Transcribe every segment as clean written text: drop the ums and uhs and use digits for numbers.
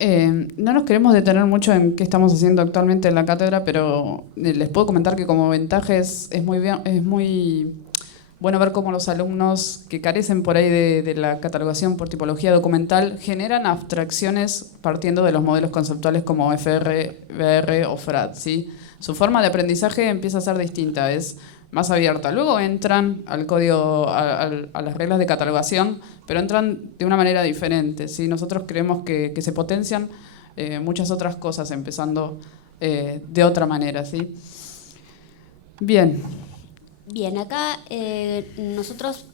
No nos queremos detener mucho en qué estamos haciendo actualmente en la cátedra, pero les puedo comentar que como ventaja es muy bueno ver cómo los alumnos que carecen por ahí de la catalogación por tipología documental generan abstracciones partiendo de los modelos conceptuales como FR, VR o FRAD, ¿sí? Su forma de aprendizaje empieza a ser distinta, es más abierta. Luego entran al código, a las reglas de catalogación, pero entran de una manera diferente, ¿sí? Nosotros creemos que se potencian muchas otras cosas, empezando de otra manera, ¿sí? Bien. Bien, acá nosotros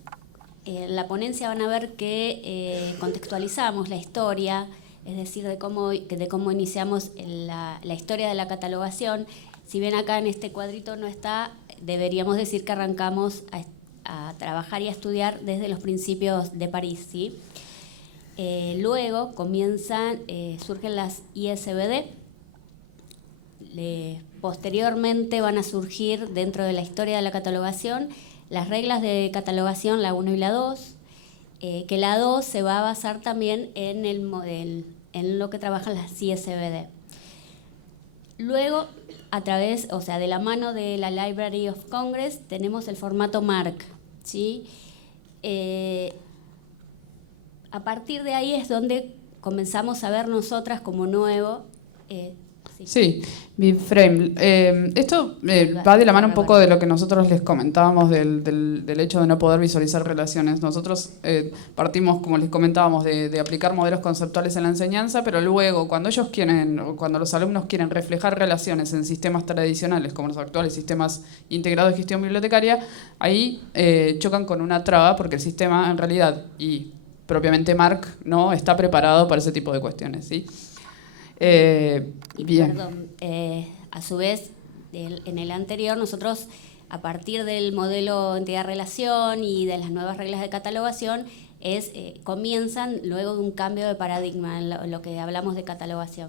en la ponencia van a ver que contextualizamos la historia, es decir, de cómo iniciamos la historia de la catalogación. Si bien acá en este cuadrito no está, deberíamos decir que arrancamos a trabajar y a estudiar desde los principios de París, ¿sí? Luego surgen las ISBD. Posteriormente van a surgir dentro de la historia de la catalogación las reglas de catalogación, la 1 y la 2, que la 2 se va a basar también en lo que trabajan las ISBD. Luego, de la mano de la Library of Congress, tenemos el formato MARC, ¿sí? A partir de ahí es donde comenzamos a ver nosotras como nuevo. Sí, BibFrame. Esto va de la mano un poco de lo que nosotros les comentábamos del hecho de no poder visualizar relaciones. Nosotros partimos, como les comentábamos, de aplicar modelos conceptuales en la enseñanza, pero luego, cuando cuando los alumnos quieren reflejar relaciones en sistemas tradicionales, como los actuales sistemas integrados de gestión bibliotecaria, ahí chocan con una traba, porque el sistema, en realidad, y propiamente MARC, no está preparado para ese tipo de cuestiones, ¿sí? Bien. Perdón, a su vez, en el anterior, nosotros, a partir del modelo entidad-relación y de las nuevas reglas de catalogación, comienzan luego de un cambio de paradigma en lo que hablamos de catalogación.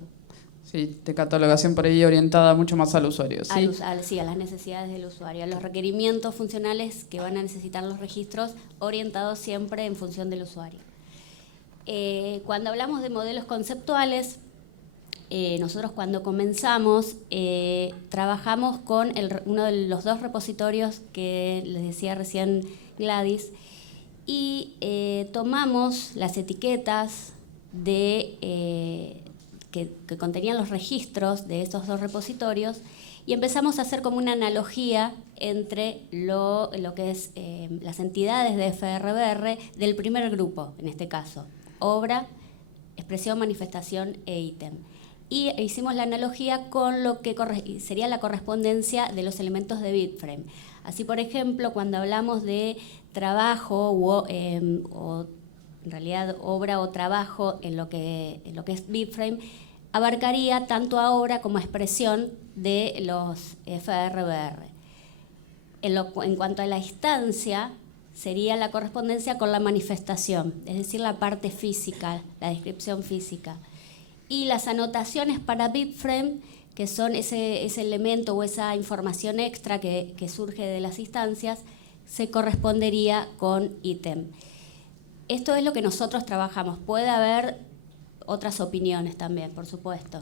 Sí, de catalogación por ahí orientada mucho más al usuario, ¿sí? Sí, a las necesidades del usuario, a los requerimientos funcionales que van a necesitar los registros, orientados siempre en función del usuario. Cuando hablamos de modelos conceptuales, nosotros cuando comenzamos trabajamos con uno de los dos repositorios que les decía recién Gladys y tomamos las etiquetas que contenían los registros de estos dos repositorios y empezamos a hacer como una analogía entre lo que es las entidades de FRBR del primer grupo, en este caso, obra, expresión, manifestación e ítem. Y hicimos la analogía con lo que sería la correspondencia de los elementos de BibFrame. Así, por ejemplo, cuando hablamos de trabajo o en realidad obra o trabajo en lo que es BibFrame, abarcaría tanto a obra como a expresión de los FRBR. En cuanto a la instancia, sería la correspondencia con la manifestación, es decir, la parte física, la descripción física. Y las anotaciones para BibFrame, que son ese elemento o esa información extra que surge de las instancias, se correspondería con ítem. Esto es lo que nosotros trabajamos. Puede haber otras opiniones también, por supuesto.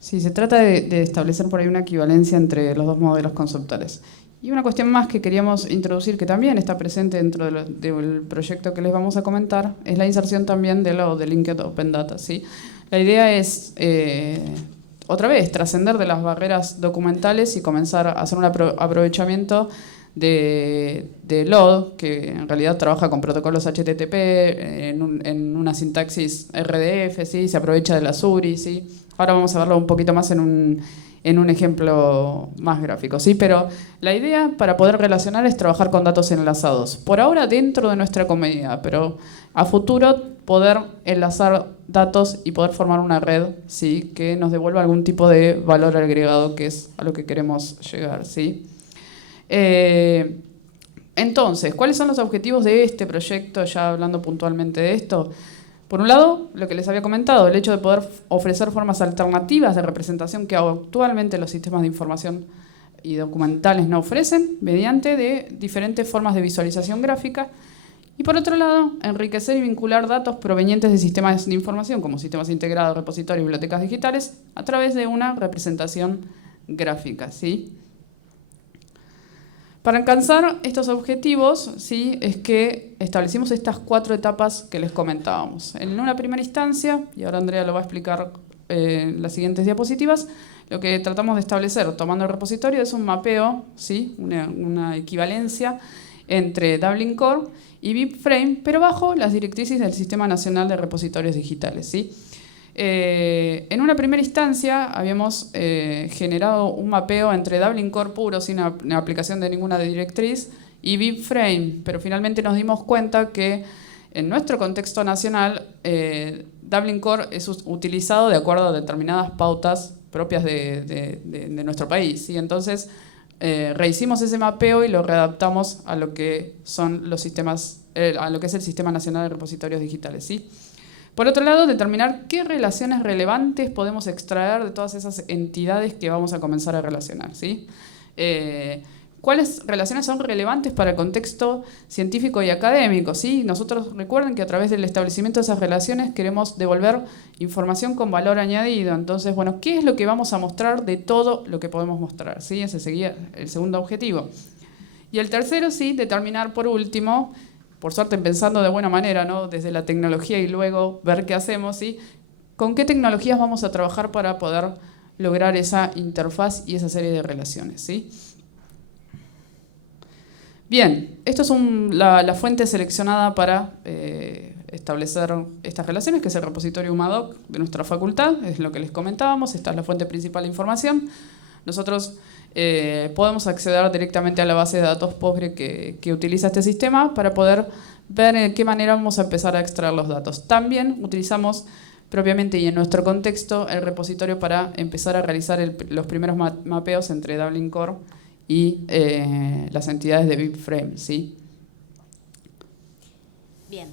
Sí, se trata de establecer por ahí una equivalencia entre los dos modelos conceptuales. Y una cuestión más que queríamos introducir, que también está presente dentro del proyecto que les vamos a comentar, es la inserción también de Linked Open Data, ¿sí? La idea es, otra vez, trascender de las barreras documentales y comenzar a hacer un aprovechamiento de LOD, que en realidad trabaja con protocolos HTTP en una sintaxis RDF, ¿sí? Se aprovecha de la SURI, ¿sí? Ahora vamos a verlo un poquito más en un ejemplo más gráfico, ¿sí? Pero la idea para poder relacionar es trabajar con datos enlazados. Por ahora dentro de nuestra comunidad, pero a futuro poder enlazar datos y poder formar una red, ¿sí? Que nos devuelva algún tipo de valor agregado, que es a lo que queremos llegar, ¿sí? Entonces, ¿cuáles son los objetivos de este proyecto? Ya hablando puntualmente de esto. Por un lado, lo que les había comentado, el hecho de poder ofrecer formas alternativas de representación que actualmente los sistemas de información y documentales no ofrecen, mediante de diferentes formas de visualización gráfica. Y por otro lado, enriquecer y vincular datos provenientes de sistemas de información, como sistemas integrados, repositorios y bibliotecas digitales, a través de una representación gráfica, ¿sí? Para alcanzar estos objetivos, ¿sí?, es que establecimos estas 4 etapas que les comentábamos. En una primera instancia, y ahora Andrea lo va a explicar en las siguientes diapositivas, lo que tratamos de establecer tomando el repositorio es un mapeo, ¿sí?, una equivalencia entre Dublin Core y BibFrame, pero bajo las directrices del Sistema Nacional de Repositorios Digitales, ¿sí? En una primera instancia habíamos generado un mapeo entre Dublin Core puro, sin aplicación de ninguna directriz, y BibFrame, pero finalmente nos dimos cuenta que en nuestro contexto nacional Dublin Core es utilizado de acuerdo a determinadas pautas propias de nuestro país, ¿sí? Entonces rehicimos ese mapeo y lo readaptamos a lo que son los sistemas, a lo que es el Sistema Nacional de Repositorios Digitales, ¿sí? Por otro lado, determinar qué relaciones relevantes podemos extraer de todas esas entidades que vamos a comenzar a relacionar, ¿sí? ¿Cuáles relaciones son relevantes para el contexto científico y académico, ¿sí? Nosotros recuerden que a través del establecimiento de esas relaciones queremos devolver información con valor añadido. Entonces, bueno, ¿qué es lo que vamos a mostrar de todo lo que podemos mostrar? ¿Sí? Ese sería el segundo objetivo. Y el tercero, sí, determinar por último, por suerte pensando de buena manera, ¿no?, desde la tecnología y luego ver qué hacemos, ¿sí?, con qué tecnologías vamos a trabajar para poder lograr esa interfaz y esa serie de relaciones, ¿sí? Bien, esto es la fuente seleccionada para establecer estas relaciones, que es el repositorio UMADOC de nuestra facultad, es lo que les comentábamos. Esta es la fuente principal de información. Nosotros podemos acceder directamente a la base de datos Postgre que utiliza este sistema para poder ver en qué manera vamos a empezar a extraer los datos. También utilizamos propiamente y en nuestro contexto el repositorio para empezar a realizar los primeros mapeos entre Dublin Core y las entidades de BibFrame, ¿sí? Bien,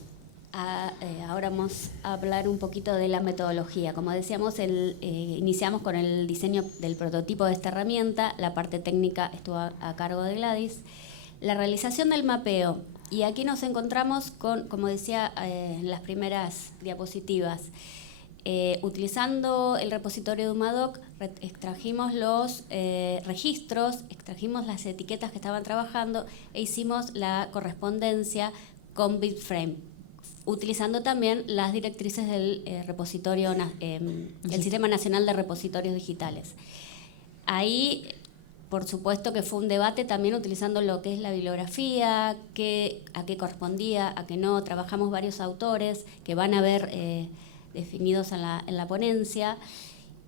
ahora vamos a hablar un poquito de la metodología. Como decíamos, iniciamos con el diseño del prototipo de esta herramienta, la parte técnica estuvo a cargo de Gladys, la realización del mapeo, y aquí nos encontramos con, como decía en las primeras diapositivas, utilizando el repositorio de UMADOC, extrajimos los registros, extrajimos las etiquetas que estaban trabajando e hicimos la correspondencia con BibFrame, utilizando también las directrices del repositorio, el Sistema Nacional de Repositorios Digitales. Ahí, por supuesto que fue un debate también utilizando lo que es la bibliografía, a qué correspondía, a qué no. Trabajamos varios autores que van a ver definidos en la ponencia,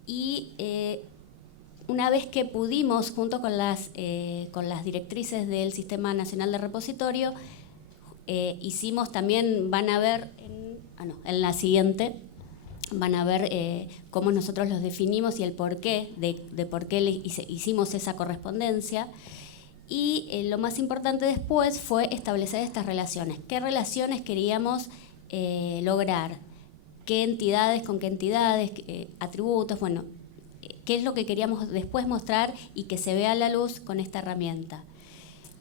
y una vez que pudimos, junto con las directrices del Sistema Nacional de Repositorio, hicimos también, van a ver, en la siguiente, van a ver cómo nosotros los definimos y el porqué, de por qué hicimos esa correspondencia. Y lo más importante después fue establecer estas relaciones. ¿Qué relaciones queríamos lograr? ¿Qué entidades, con qué entidades, atributos? Bueno, qué es lo que queríamos después mostrar y que se vea a la luz con esta herramienta.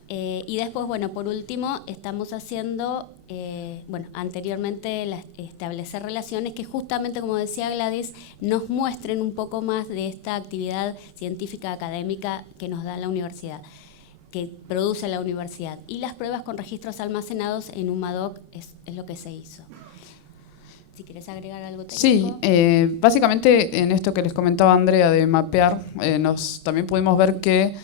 Y después, bueno, por último, estamos haciendo, anteriormente establecer relaciones que justamente, como decía Gladys, nos muestren un poco más de esta actividad científica académica que nos da la universidad, que produce la universidad. Y las pruebas con registros almacenados en UMADOC es lo que se hizo. Si quieres agregar algo técnico. Sí, básicamente en esto que les comentaba Andrea de mapear, también pudimos ver que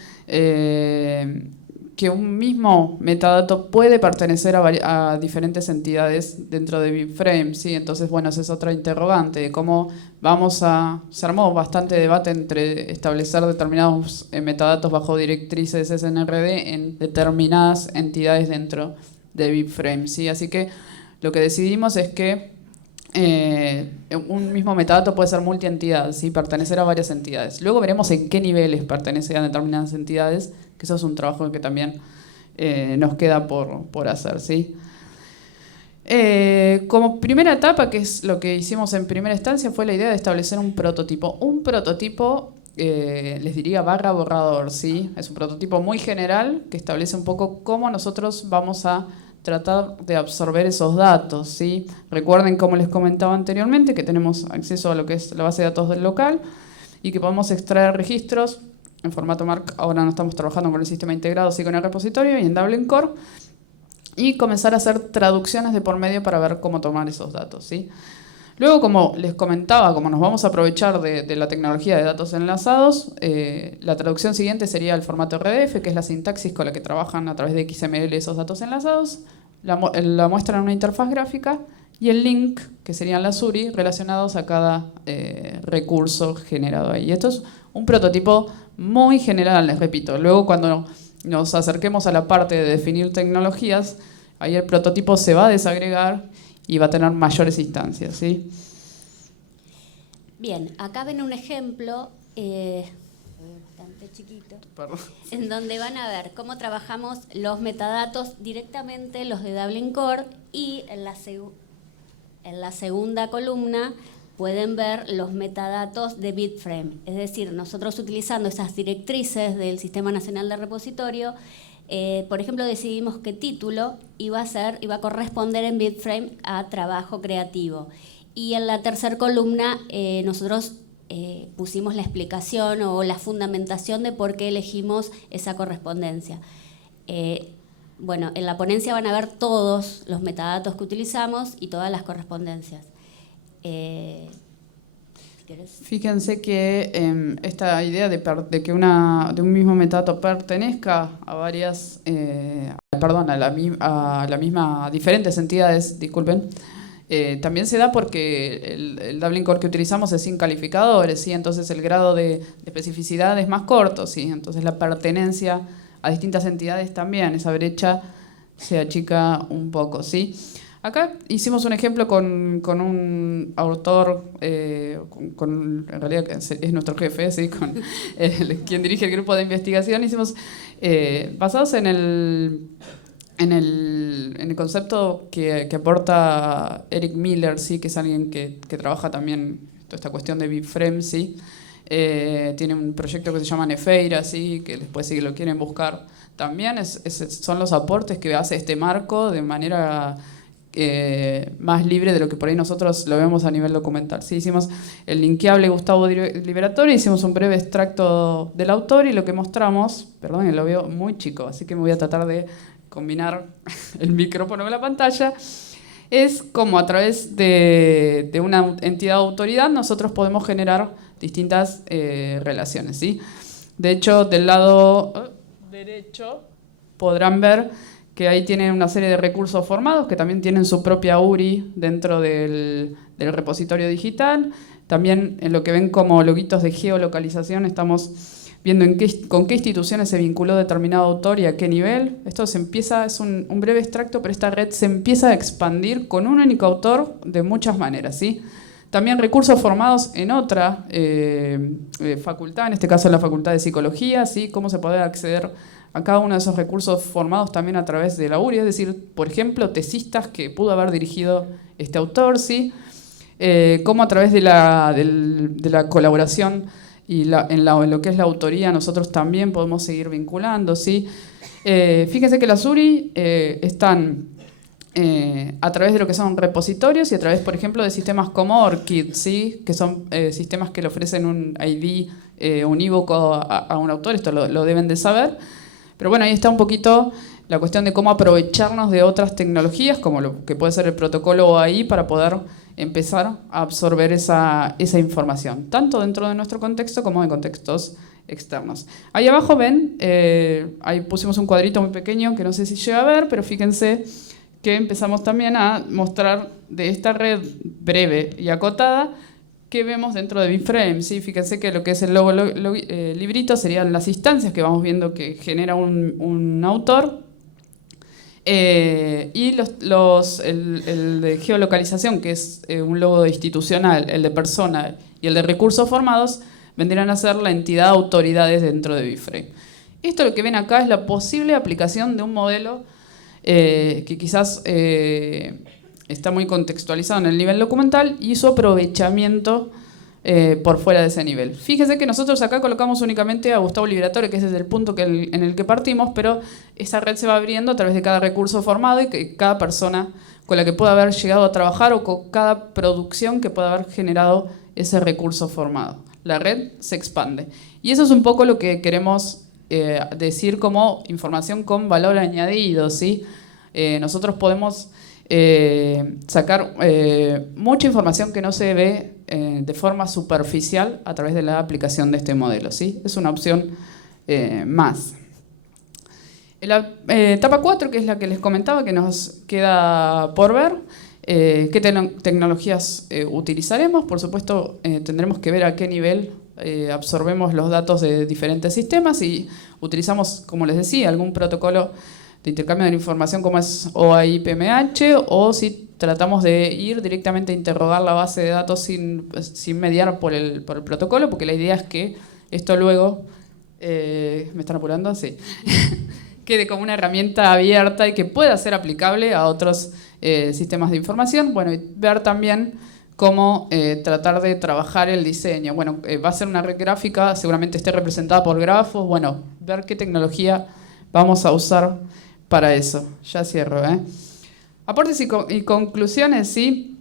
un mismo metadato puede pertenecer a diferentes entidades dentro de BibFrame, ¿sí? Entonces, bueno, esa es otra interrogante de cómo se armó bastante debate entre establecer determinados metadatos bajo directrices SNRD en determinadas entidades dentro de BibFrame, ¿sí? Así que lo que decidimos es que un mismo metadato puede ser multientidad, ¿sí? Pertenecer a varias entidades. Luego veremos en qué niveles pertenece a determinadas entidades, que eso es un trabajo que también nos queda por hacer, ¿sí? Como primera etapa, que es lo que hicimos en primera instancia, fue la idea de establecer un prototipo. Un prototipo, les diría, barra borrador, ¿sí? Es un prototipo muy general que establece un poco cómo nosotros vamos a tratar de absorber esos datos, ¿sí? Recuerden, como les comentaba anteriormente, que tenemos acceso a lo que es la base de datos del local y que podemos extraer registros en formato MARC. Ahora no estamos trabajando con el sistema integrado, sí con el repositorio y en Dublin Core, y comenzar a hacer traducciones de por medio para ver cómo tomar esos datos, ¿sí? Luego, como les comentaba, como nos vamos a aprovechar de la tecnología de datos enlazados, la traducción siguiente sería el formato RDF, que es la sintaxis con la que trabajan a través de XML esos datos enlazados, la muestran en una interfaz gráfica, y el link, que serían las URI, relacionados a cada recurso generado ahí. Esto es un prototipo muy general, les repito. Luego, cuando nos acerquemos a la parte de definir tecnologías, ahí el prototipo se va a desagregar y va a tener mayores instancias, ¿sí? Bien, acá ven un ejemplo bastante chiquito, Perdón. en donde van a ver cómo trabajamos los metadatos directamente, los de Dublin Core, y en la segunda columna pueden ver los metadatos de Bitframe. Es decir, nosotros utilizando esas directrices del Sistema Nacional de Repositorio, por ejemplo, decidimos qué título iba a corresponder en Bitframe a trabajo creativo. Y en la tercera columna nosotros pusimos la explicación o la fundamentación de por qué elegimos esa correspondencia. Bueno, en la ponencia van a ver todos los metadatos que utilizamos y todas las correspondencias. Fíjense que esta idea de que de un mismo metadato pertenezca a varias, a diferentes entidades, disculpen, también se da porque el Dublin Core que utilizamos es sin calificadores, ¿sí? Entonces el grado de especificidad es más corto, ¿sí? Entonces la pertenencia a distintas entidades también, esa brecha se achica un poco, ¿sí? Acá hicimos un ejemplo con un autor, en realidad es nuestro jefe, ¿sí? Con quien dirige el grupo de investigación. Hicimos, basados en el concepto que aporta Eric Miller, ¿sí? Que es alguien que trabaja también toda esta cuestión de Bitframe, ¿sí? Tiene un proyecto que se llama Nefeira, ¿sí? Que después, si lo quieren buscar, también son los aportes que hace este marco de manera más libre de lo que por ahí nosotros lo vemos a nivel documental. Sí, hicimos el linkeable Gustavo Liberatore, hicimos un breve extracto del autor y lo que mostramos, perdón, lo veo muy chico, así que me voy a tratar de combinar el micrófono con la pantalla, es como a través de una entidad de autoridad nosotros podemos generar distintas relaciones, ¿sí? De hecho, del lado derecho podrán ver que ahí tienen una serie de recursos formados que también tienen su propia URI dentro del repositorio digital. También en lo que ven como loguitos de geolocalización estamos viendo con qué instituciones se vinculó determinado autor y a qué nivel. Esto es un breve extracto, pero esta red se empieza a expandir con un único autor de muchas maneras, ¿sí? También recursos formados en otra facultad, en este caso en la Facultad de Psicología, ¿sí? Cómo se puede acceder a cada uno de esos recursos formados también a través de la URI, es decir, por ejemplo, tesistas que pudo haber dirigido este autor, ¿sí? Cómo a través de la colaboración y en lo que es la autoría nosotros también podemos seguir vinculando, ¿sí? Fíjense que las URI están a través de lo que son repositorios y a través, por ejemplo, de sistemas como ORCID, ¿sí? Que son sistemas que le ofrecen un ID unívoco a un autor, esto lo deben de saber. Pero bueno, ahí está un poquito la cuestión de cómo aprovecharnos de otras tecnologías, como lo que puede ser el protocolo OAI, para poder empezar a absorber esa información, tanto dentro de nuestro contexto como en contextos externos. Ahí abajo ven, ahí pusimos un cuadrito muy pequeño que no sé si llega a ver, pero fíjense que empezamos también a mostrar de esta red breve y acotada que vemos dentro de Bitframe, ¿sí? Fíjense que lo que es el librito serían las instancias que vamos viendo que genera un autor, y el de geolocalización, que es un logo institucional, el de persona y el de recursos formados, vendrían a ser la entidad autoridades dentro de Bitframe. Esto lo que ven acá es la posible aplicación de un modelo que quizás está muy contextualizado en el nivel documental y su aprovechamiento por fuera de ese nivel. Fíjese que nosotros acá colocamos únicamente a Gustavo Liberatore, que ese es el punto en el que partimos, pero esa red se va abriendo a través de cada recurso formado y que cada persona con la que pueda haber llegado a trabajar o con cada producción que pueda haber generado ese recurso formado. La red se expande. Y eso es un poco lo que queremos decir como información con valor añadido, ¿sí? Nosotros podemos sacar mucha información que no se ve de forma superficial a través de la aplicación de este modelo, ¿sí? Es una opción más. En la etapa 4, que es la que les comentaba, que nos queda por ver, qué tecnologías utilizaremos. Por supuesto, tendremos que ver a qué nivel absorbemos los datos de diferentes sistemas y utilizamos, como les decía, algún protocolo de intercambio de información como es OAI-PMH, o si tratamos de ir directamente a interrogar la base de datos sin mediar por el protocolo, porque la idea es que esto luego, ¿me están apurando? Sí. Quede como una herramienta abierta y que pueda ser aplicable a otros sistemas de información. Bueno, y ver también cómo tratar de trabajar el diseño. Bueno, va a ser una red gráfica, seguramente esté representada por grafos. Bueno, ver qué tecnología vamos a usar para eso. Ya cierro, Aportes y conclusiones, sí.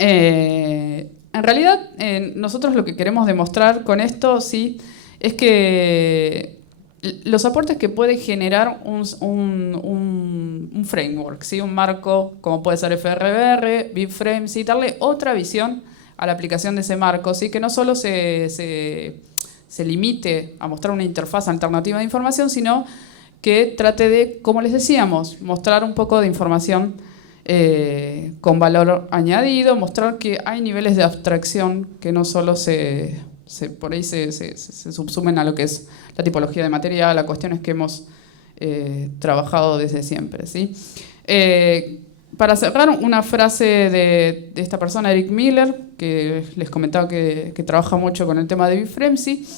En realidad, nosotros lo que queremos demostrar con esto, sí, es que los aportes que puede generar un framework, ¿sí? Un marco como puede ser FRBR, BibFrame, ¿sí? Darle otra visión a la aplicación de ese marco, ¿sí? Que no solo se limite a mostrar una interfaz alternativa de información, sino que trate de, como les decíamos, mostrar un poco de información con valor añadido, mostrar que hay niveles de abstracción que no solo por ahí se subsumen a lo que es la tipología de material, a cuestiones que hemos trabajado desde siempre, ¿sí? Para cerrar, una frase de esta persona, Eric Miller, que les comentaba que trabaja mucho con el tema de BibFrame, ¿sí?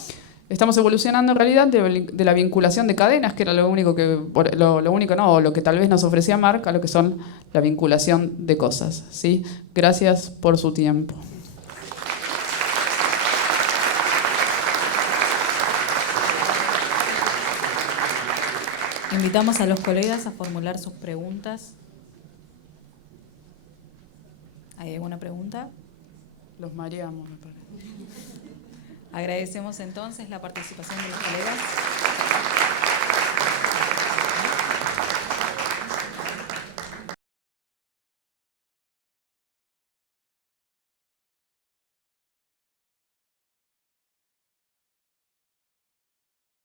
Estamos evolucionando en realidad de la vinculación de cadenas, que era lo único o lo que tal vez nos ofrecía Marc, a lo que son la vinculación de cosas, ¿sí? Gracias por su tiempo. Invitamos a los colegas a formular sus preguntas. ¿Hay alguna pregunta? Los mareamos, me parece. Agradecemos entonces la participación de los colegas.